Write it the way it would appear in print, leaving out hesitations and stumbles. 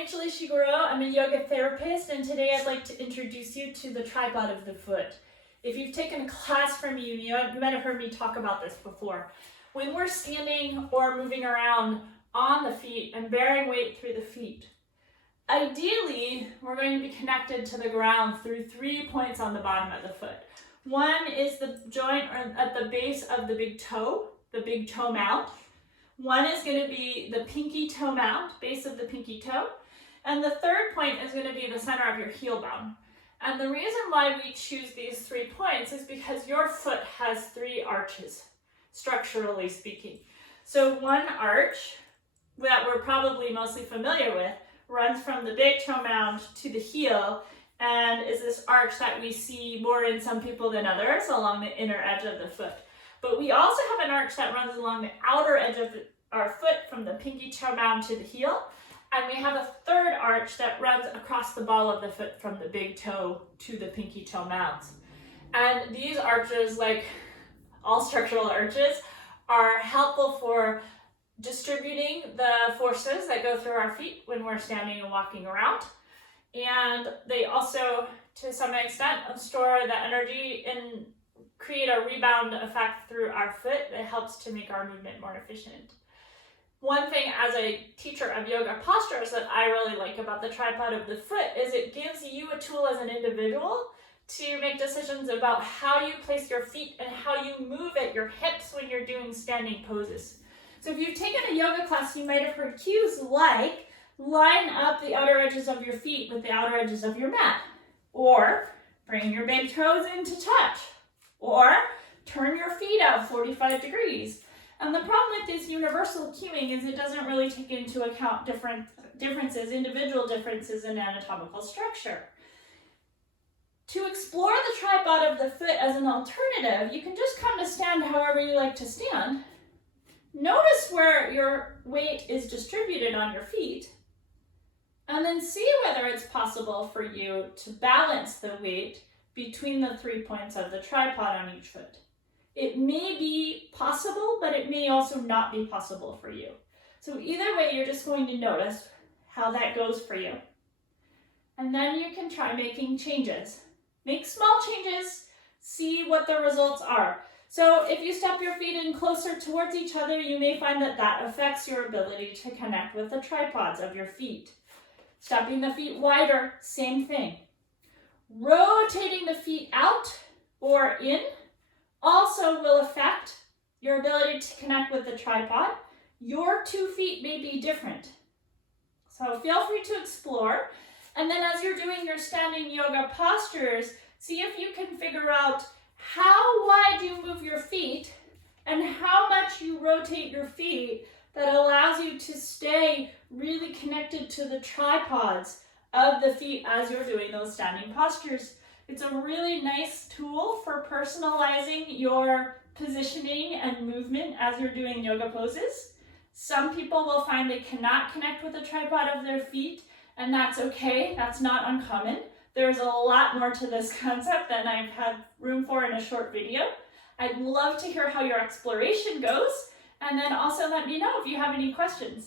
Rachel Ishiguro. I'm a yoga therapist, and today I'd like to introduce you to the tripod of the foot. If you've taken a class from me, you might have heard me talk about this before. When we're standing or moving around on the feet and bearing weight through the feet, ideally, we're going to be connected to the ground through 3 points on the bottom of the foot. One is the joint at the base of the big toe mount. One is going to be the pinky toe mount, base of the pinky toe. And the third point is going to be the center of your heel bone. And the reason why we choose these 3 points is because your foot has 3 arches, structurally speaking. So one arch that we're probably mostly familiar with runs from the big toe mount to the heel and is this arch that we see more in some people than others along the inner edge of the foot. But we also have an arch that runs along the outer edge of our foot from the pinky toe mount to the heel. And we have a third arch that runs across the ball of the foot from the big toe to the pinky toe mounts. And these arches, like all structural arches, are helpful for distributing the forces that go through our feet when we're standing and walking around. And they also, to some extent, store the energy and create a rebound effect through our foot that helps to make our movement more efficient. One thing as a teacher of yoga postures that I really like about the tripod of the foot is it gives you a tool as an individual to make decisions about how you place your feet and how you move at your hips when you're doing standing poses. So if you've taken a yoga class, you might have heard cues like line up the outer edges of your feet with the outer edges of your mat, or bring your big toes in to touch, or turn your feet out 45 degrees. And the problem with this universal cueing is it doesn't really take into account individual differences in anatomical structure. To explore the tripod of the foot as an alternative, you can just come to stand however you like to stand. Notice where your weight is distributed on your feet, and then see whether it's possible for you to balance the weight between the 3 points of the tripod on each foot. It may be possible, but it may also not be possible for you. So either way, you're just going to notice how that goes for you. And then you can try making changes. Make small changes, see what the results are. So if you step your feet in closer towards each other, you may find that that affects your ability to connect with the tripods of your feet. Stepping the feet wider, same thing. Rotating the feet out or in also will affect your ability to connect with the tripod. Your 2 feet may be different. So feel free to explore. And then as you're doing your standing yoga postures, see if you can figure out how wide you move your feet and how much you rotate your feet that allows you to stay really connected to the tripods of the feet as you're doing those standing postures. It's a really nice tool for personalizing your positioning and movement as you're doing yoga poses. Some people will find they cannot connect with the tripod of their feet, and that's okay. That's not uncommon. There's a lot more to this concept than I've had room for in a short video. I'd love to hear how your exploration goes, and then also let me know if you have any questions.